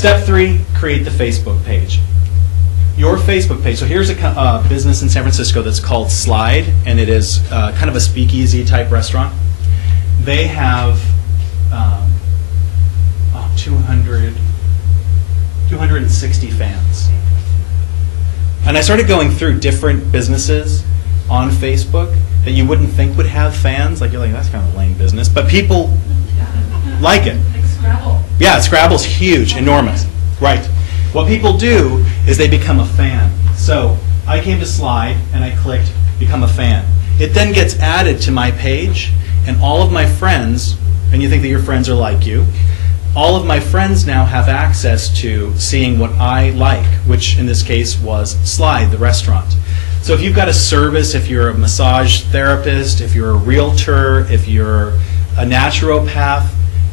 Step 3, create the Facebook page. Your Facebook page. So here's a business in San Francisco that's called Slide, and it is kind of a speakeasy type restaurant. They have 260 fans. And I started going through different businesses on Facebook that you wouldn't think would have fans. Like, you're like, that's kind of a lame business. But people like it. Like Scrabble. Yeah, Scrabble's huge, enormous. Right. What people do is they become a fan. So I came to Slide and I clicked become a fan. It then gets added to my page, and all of my friends, and you think that your friends are like you, all of my friends now have access to seeing what I like, which in this case was Slide, the restaurant. So if you've got a service, if you're a massage therapist, if you're a realtor, if you're a naturopath,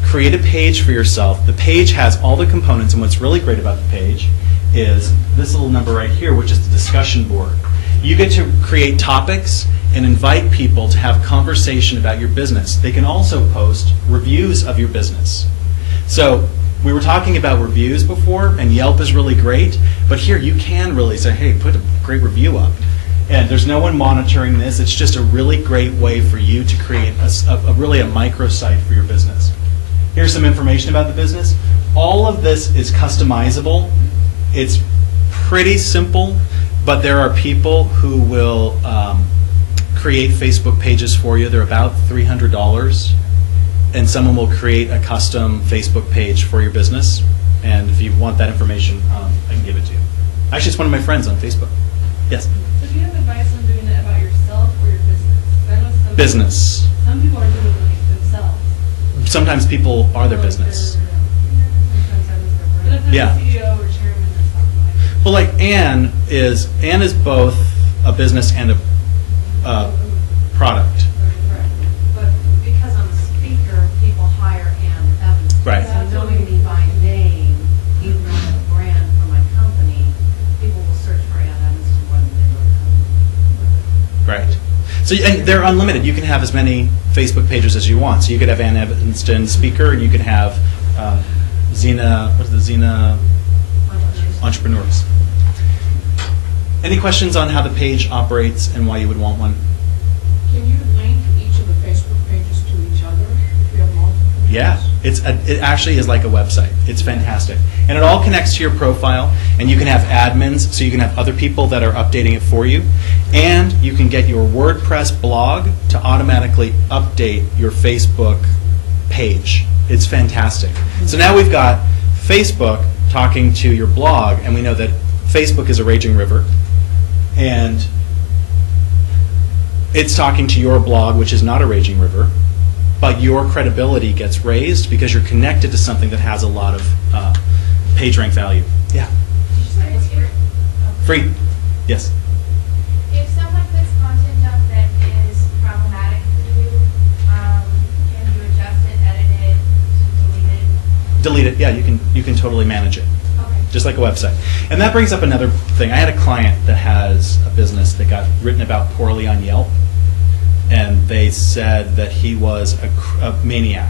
create a page for yourself. The page has all the components, and what's really great about the page is this little number right here, which is the discussion board. You get to create topics and invite people to have conversation about your business. They can also post reviews of your business. So we were talking about reviews before, and Yelp is really great, but here you can really say, hey, put a great review up. And there's no one monitoring this. It's just a really great way for you to create really a microsite for your business. Here's some information about the business. All of this is customizable. It's pretty simple, but there are people who will create Facebook pages for you. They're about $300. And someone will create a custom Facebook page for your business. And if you want that information, I can give it to you. Actually, it's one of my friends on Facebook. Yes? So do you have advice on doing it about yourself or your business? 'Cause I know Business. Some people are doing it like themselves. Sometimes people are their business. But if they're Yeah. the CEO or chairman or something like that. Well, like Anne is both a business and a product. Right. But because I'm a speaker, people hire Ann Evans. Right. So knowing me by name, even though I'm a brand for my company, people will search for Ann Evans more than they know the company. Right. So, and they're unlimited. You can have as many Facebook pages as you want. So you could have Ann Evanston speaker, and you could have Xena, what's the Xena Entrepreneurs. Any questions on how the page operates and why you would want one? Can you link each of the Facebook pages to each other if you have multiple? Yeah, it actually is like a website. It's fantastic. And it all connects to your profile, and you can have admins, so you can have other people that are updating it for you. And you can get your WordPress blog to automatically update your Facebook page. It's fantastic. So now we've got Facebook talking to your blog, and we know that Facebook is a raging river. And it's talking to your blog, which is not a raging river. But your credibility gets raised because you're connected to something that has a lot of page rank value. Yeah. Did you say it's free? Free. Yes. If someone puts content up that is problematic for you, can you adjust it, edit it, delete it? Delete it. Yeah, you can totally manage it. Okay. Just like a website. And that brings up another thing. I had a client that has a business that got written about poorly on Yelp. And they said that he was a maniac.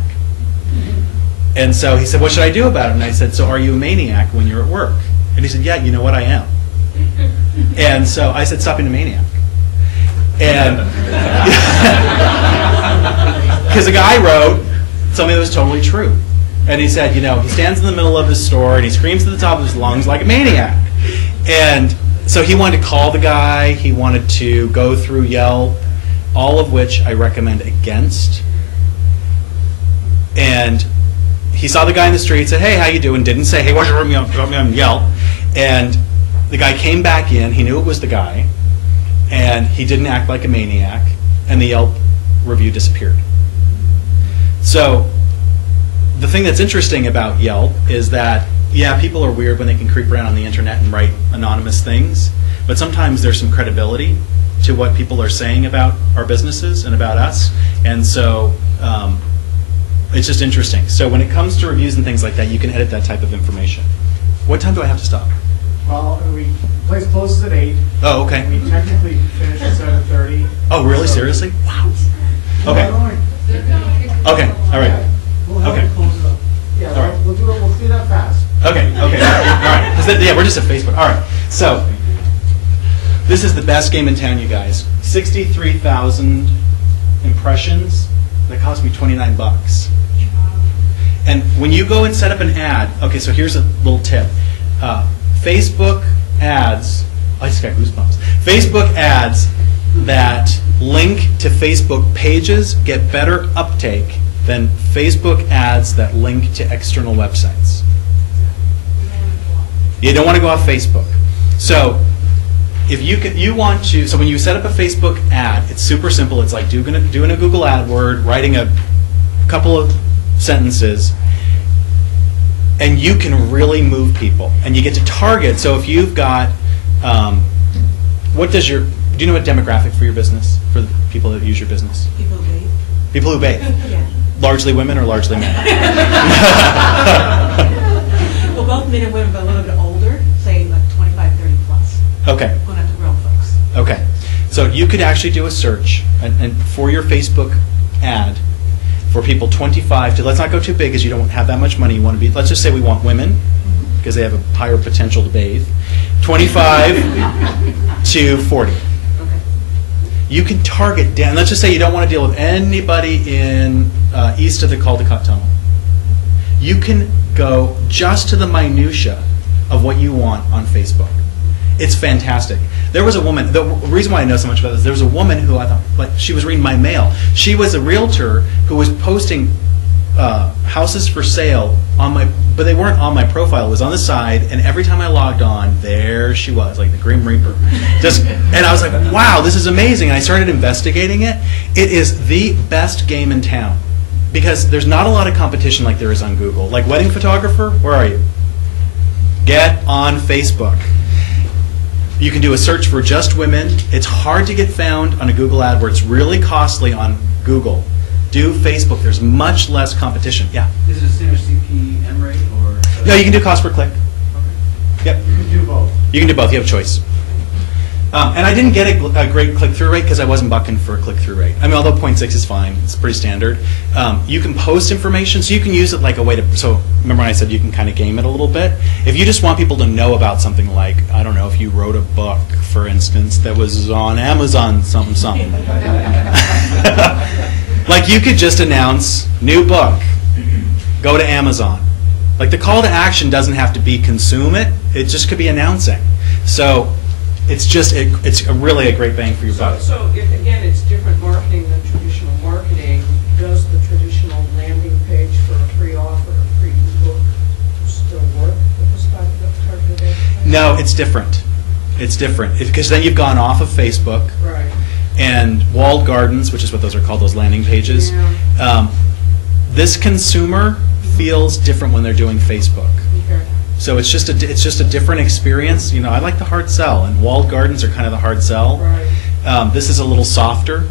And so he said, what should I do about it? And I said, so are you a maniac when you're at work? And he said, yeah, you know what, I am. And so I said, stop being a maniac. And because the guy wrote something that was totally true. And he said, you know, he stands in the middle of his store and he screams to the top of his lungs like a maniac. And so he wanted to call the guy. He wanted to go through Yelp. All of which I recommend against. And he saw the guy in the street, said, hey, how you doing? Didn't say, hey, why don't you put me on Yelp? And the guy came back in. He knew it was the guy. And he didn't act like a maniac. And the Yelp review disappeared. So the thing that's interesting about Yelp is that, yeah, people are weird when they can creep around on the internet and write anonymous things. But sometimes there's some credibility to what people are saying about our businesses and about us. And so it's just interesting. So when it comes to reviews and things like that, you can edit that type of information. What time do I have to stop? Well, the place closes at 8. Oh, okay. We technically finish at 7:30. Oh, really? Seriously? Wow. Okay. Okay. All right. We'll have Okay. to close it up. Yeah, All right. we'll do it. We'll do that fast. Okay, all right. Yeah, we're just at Facebook. All right, so this is the best game in town, you guys. 63,000 impressions. That cost me 29 bucks. And when you go and set up an ad, okay, so here's a little tip. Facebook ads, I just got goosebumps. Facebook ads that link to Facebook pages get better uptake than Facebook ads that link to external websites. You don't want to go off Facebook. So if you want to, so when you set up a Facebook ad, it's super simple. It's like doing a Google AdWord, writing a couple of sentences, and you can really move people. And you get to target. So if you've got, do you know what demographic for your business, for the people that use your business? People who bathe. People who bathe. Yeah. Largely women or largely men? Well, both men and women, but a little bit older, say like 25, 30 plus. Okay. Going up to grown folks. Okay. So you could actually do a search and for your Facebook ad for people 25 to, let's not go too big because you don't have that much money. You want to be, let's just say we want women because they have a higher potential to bathe. 25 to 40. Okay. You can target down, let's just say you don't want to deal with anybody in east of the Caldecott Tunnel. You can go just to the minutia of what you want on Facebook. It's fantastic. There was a woman, the reason why I know so much about this, there was a woman who I thought, like, she was reading my mail. She was a realtor who was posting houses for sale on my, but they weren't on my profile, it was on the side, and every time I logged on, there she was, like the Grim Reaper. And I was like, wow, this is amazing. And I started investigating it. It is the best game in town because there's not a lot of competition like there is on Google. Like wedding photographer, where are you? Get on Facebook. You can do a search for just women. It's hard to get found on a Google AdWords. It's really costly on Google. Do Facebook. There's much less competition. Yeah? Is it the same as CPM rate or? No, you can do cost per click. Okay. Yep. You can do both. You can do both. You have a choice. And I didn't get a great click-through rate because I wasn't bucking for a click-through rate. I mean, although 0.6 is fine. It's pretty standard. You can post information, so you can use it like a way to, so remember when I said you can kind of game it a little bit? If you just want people to know about something like, I don't know, if you wrote a book, for instance, that was on Amazon something. Like you could just announce, new book, go to Amazon. Like the call to action doesn't have to be consume it, it just could be announcing. So it's really a great bang for your buck. So if, again, it's different marketing than traditional marketing, does the traditional landing page for a free offer, a free book still work with this type of targeted advertising? No, it's different. It's different because then you've gone off of Facebook. Right. And walled gardens, which is what those are called, those landing pages. Yeah. This consumer feels different when they're doing Facebook. Okay. So it's just a different experience. You know, I like the hard sell, and walled gardens are kind of the hard sell. Right. This is a little softer,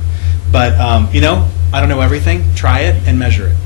but you know, I don't know everything. Try it and measure it.